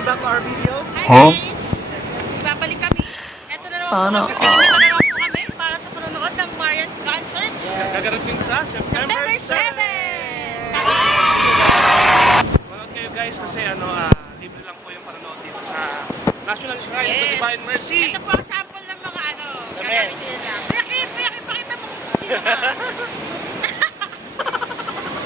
welcome back to our videos. Hi guys! Babalik kami. Ito na naman Sana po kami para sa panonood ng Marian Concert. Gagarating sa September 7. Manood kayo guys kasi libre lang po yung panonood dito sa National Shrine to Divine Mercy. Ito po ang sample ng mga gagamitin nila. Pakita mo kung sino ka.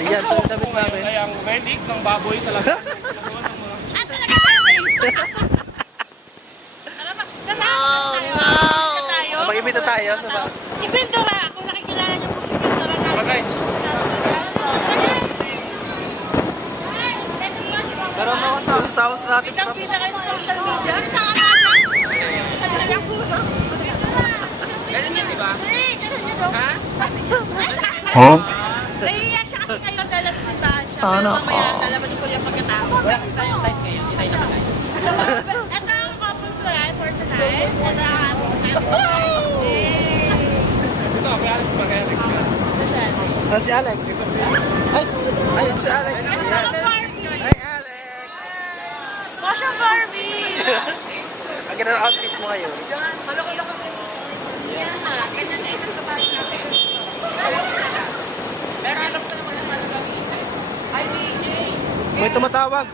Ayan, so damit namin. Ay, ang relic ng baboy talaga. Talaga siya. Oh no! Mag-imita tayo sa ba? Si Quindora, kung nakikilala niyo po si Quindora na. Tara guys. Pero yung sounds natin. Kitang-kita kayo sa social media. Isang amaga. Sa talaga po. Ganun yan, diba? Ganun yun, no? Huh? Nahihiya siya kasi kayo dala sa simbahan siya. Sana Pero mamaya, dalaman niyo po yung pagkatao. Wala kasi tayong live ngayon. Hindi tayo naka-live. Ito ang couple ko for tonight. Ito ang Ito, may alis pa kaya. Si Alex. Ay, ayun si Alex. Hi Alex. Motion Barbie! Ang ganda ng outfit mo ngayon. Ganyan na ito sa bahay natin. Pero alam ko naman ang gagawin. Ay, DJ! May tumatawag.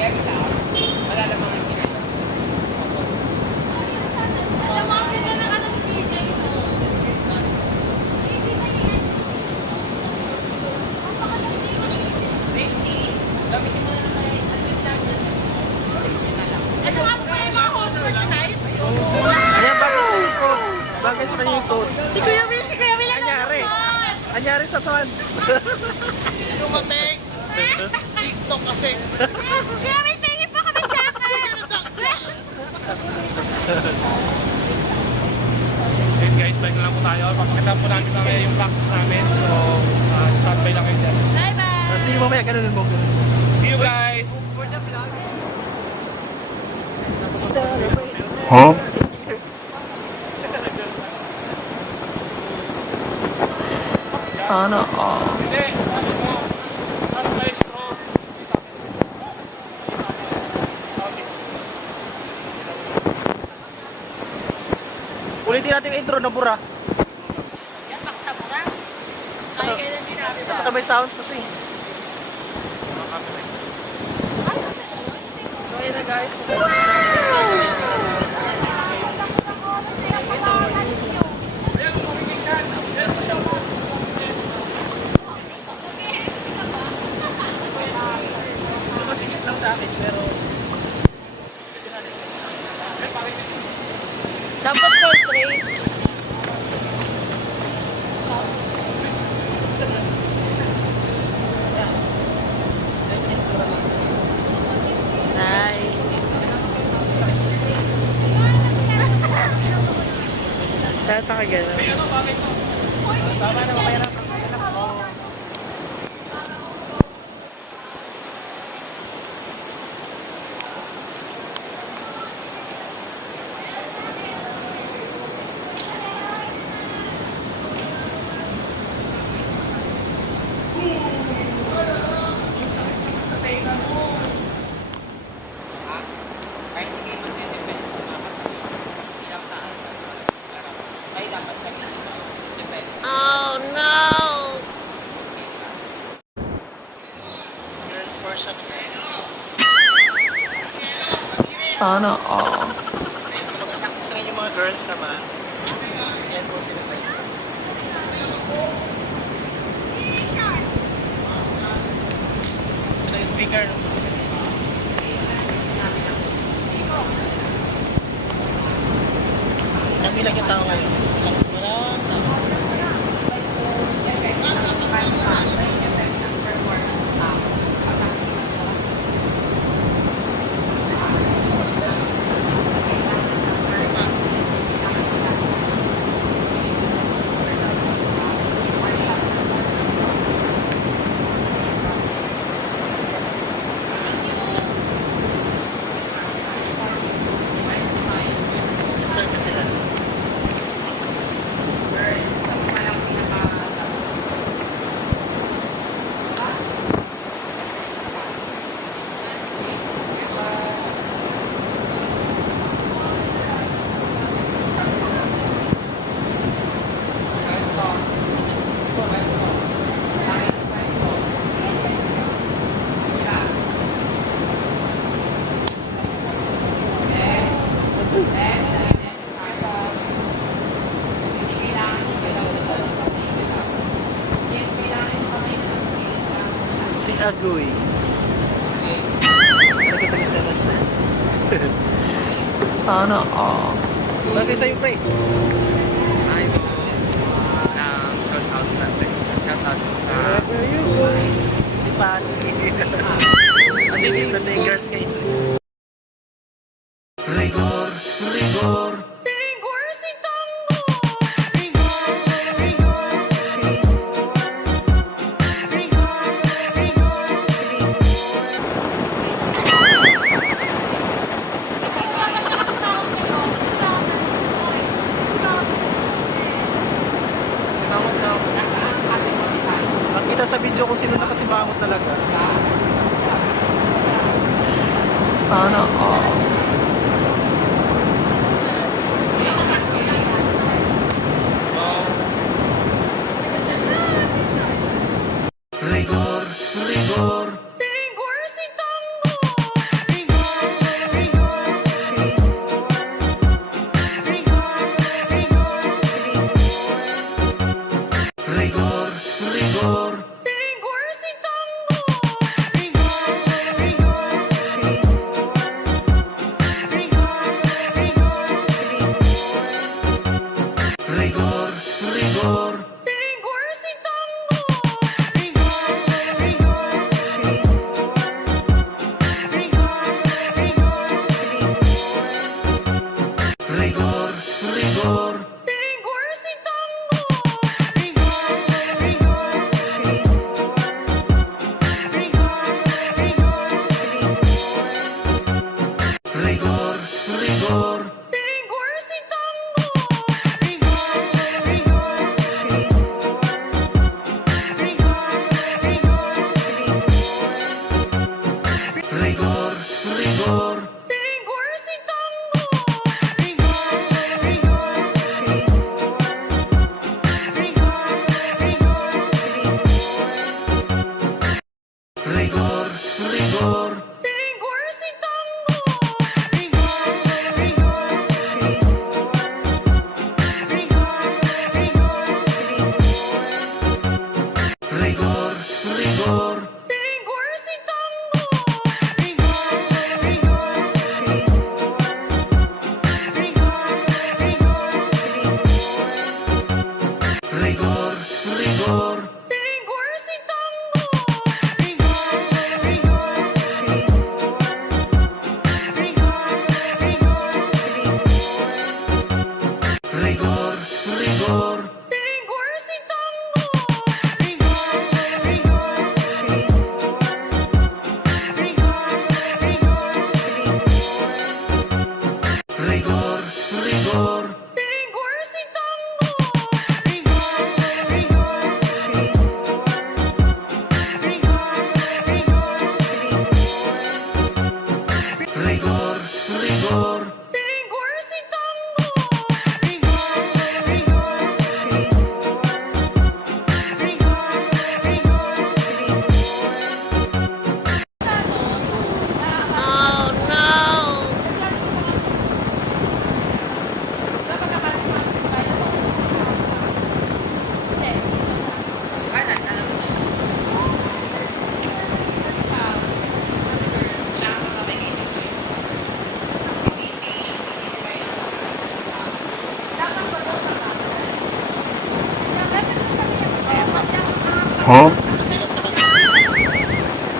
Kaya kita, malalamangan kita. Alamangin na ng anong DJ mo. Gamitin mo na naman yung Ito nga po kayo mga host for tonight. Ayan, bagay sa yung code. Bagay sa kanya yung code. Si Kuya Will ang Anyari. Anyari sa fans. Dumating! TikTok kasi. Kuya Will, pengi po kami jacket! Hey guys, balik na lang po tayo. Papakita po namin mamaya yung practice namin. So, standby lang kayo dyan. Bye-bye! Kasi mamaya, ganun mo. See you guys! Huh? Sana all. Hindi! Ano guys? Ulitin natin yung intro na bura. Yan, bakta mo na. Kaya kayo na dinabi At saka may sounds kasi. So ayun na guys. Masigit lang sa akin pero Dapat portrait. Nice. Tata ka gano'n. tama na mamaya na practice na ako. Kahit hindi kayo mag-depend sa mga kapatid, hindi lang sa atas, kayo dapat sa gilid, depend. Oh no! Girls portion. Sana all. Ayun, so mag-practice na yung mga girls naman. Yan po sila guys. Ito yung speaker. Kami lang yung tao ngayon. Walang Agoy. Ano ka tayo sa nasa? Sana all. Bagay sa'yo, pre. Ay, no. Shout out natin. Shout out sa... Si Patty. Andito sa Lakers, guys. Rigor, rigor. Rigor si Tango. Rigor, rigor, rigor. Rigor, rigor, Simangot daw. Makita sa video kung sino nakasimangot talaga. Sana all. Rigor, rigor. Rigor si Tango. Rigor, rigor, rigor. Rigor, rigor, Rigor, rigor. rigor si Tango. Rigor, rigor, rigor. Rigor, rigor. Rigor si Tango. Rigor, rigor, Rigor, rigor. rigor si Tango. Rigor, rigor, Rigor, rigor. rigor si Tango. Rigor, rigor, Rigor, rigor. rigor si Tango. Rigor, rigor, Rigor, rigor. rigor si Tango. Rigor, rigor, Rigor, rigor. rigor si Tango. Rigor, rigor, Rigor, rigor. rigor si Tango. Rigor, rigor, Rigor, rigor. rigor si Tango. Rigor, rigor, Rigor, rigor. rigor si Tango. Rigor, rigor, Rigor, rigor. rigor si Tango. Rigor, rigor, Kanan, alam mo yun. Siya ang kasabay kayo. Busy, busy na kayo.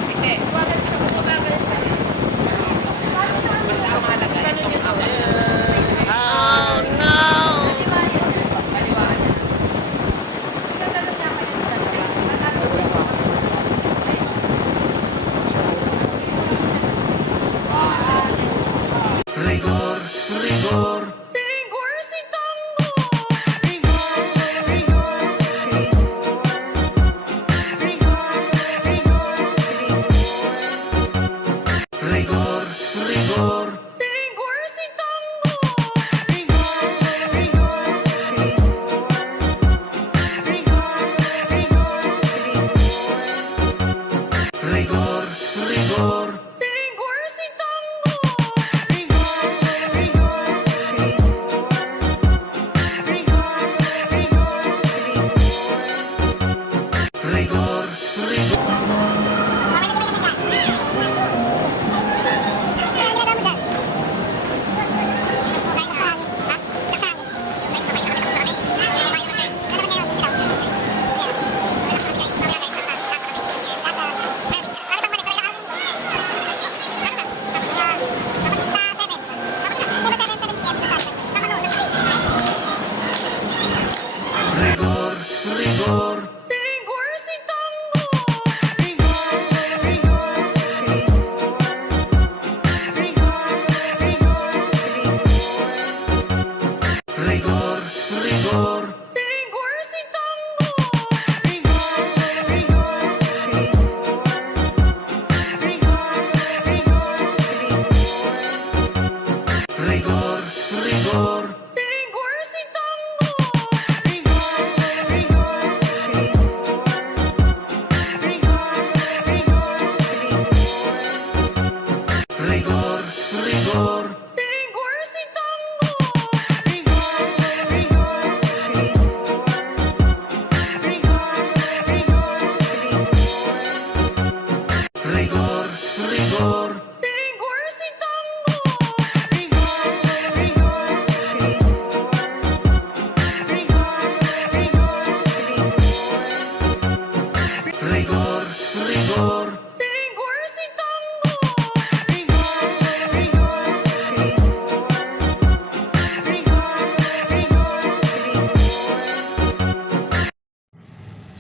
Hindi. Basta ang mahalaga itong awal. Saliwaan na. Rigor, rigor. rigor si Tango. Rigor, rigor, rigor.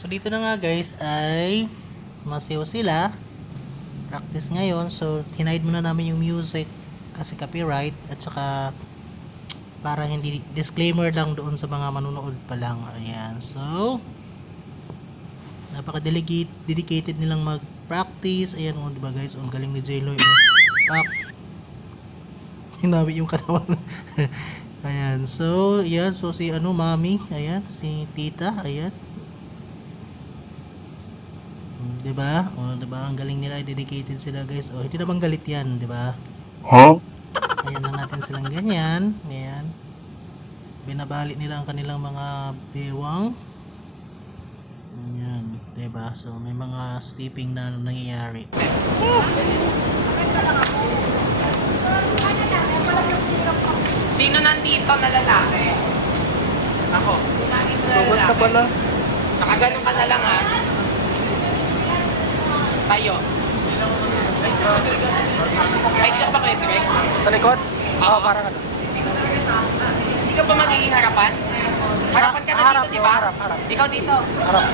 So dito na nga guys ay masayaw sila. Practice ngayon. So hinide muna namin yung music kasi copyright at saka para hindi disclaimer lang doon sa mga manonood pa lang. Ayan. So napaka-dedicated nilang mag-practice. Ayan oh, diba guys? Ang galing ni J-Lo. Pak. Hinabi yung katawan. Ayan. So, ayan. So, si mami. Ayan. Si tita. Ayan. Diba? O, diba? Ang galing nila. Dedicated sila guys. O, hindi naman galit yan. Diba? Huh? Ayan lang natin silang ganyan. Ayan. Binabalik nila ang kanilang mga bewang. Ayan. Diba? So, may mga steeping na nangyayari. Sino nandito na lalaki? Ako. Nandito na lalaki. pala. Nakaganon ka na lang ha. Tayo. Ay, di ka ba kayo, Greg? Sa likod? Oo. parang ano. Hindi ka ba magiging harapan? Harapan ka na Harap, dito, di ba? harap, harap. Ikaw dito. Harap.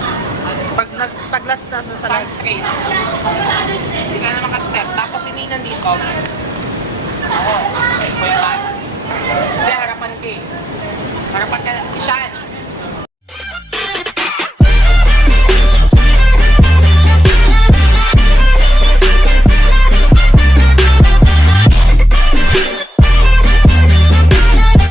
Pag last na doon sa Stand straight. Hindi ka na makastep. Tapos si Nina dito. Ako. May pass. Hindi, harapan ka eh. Harapan ka na. Si Sean.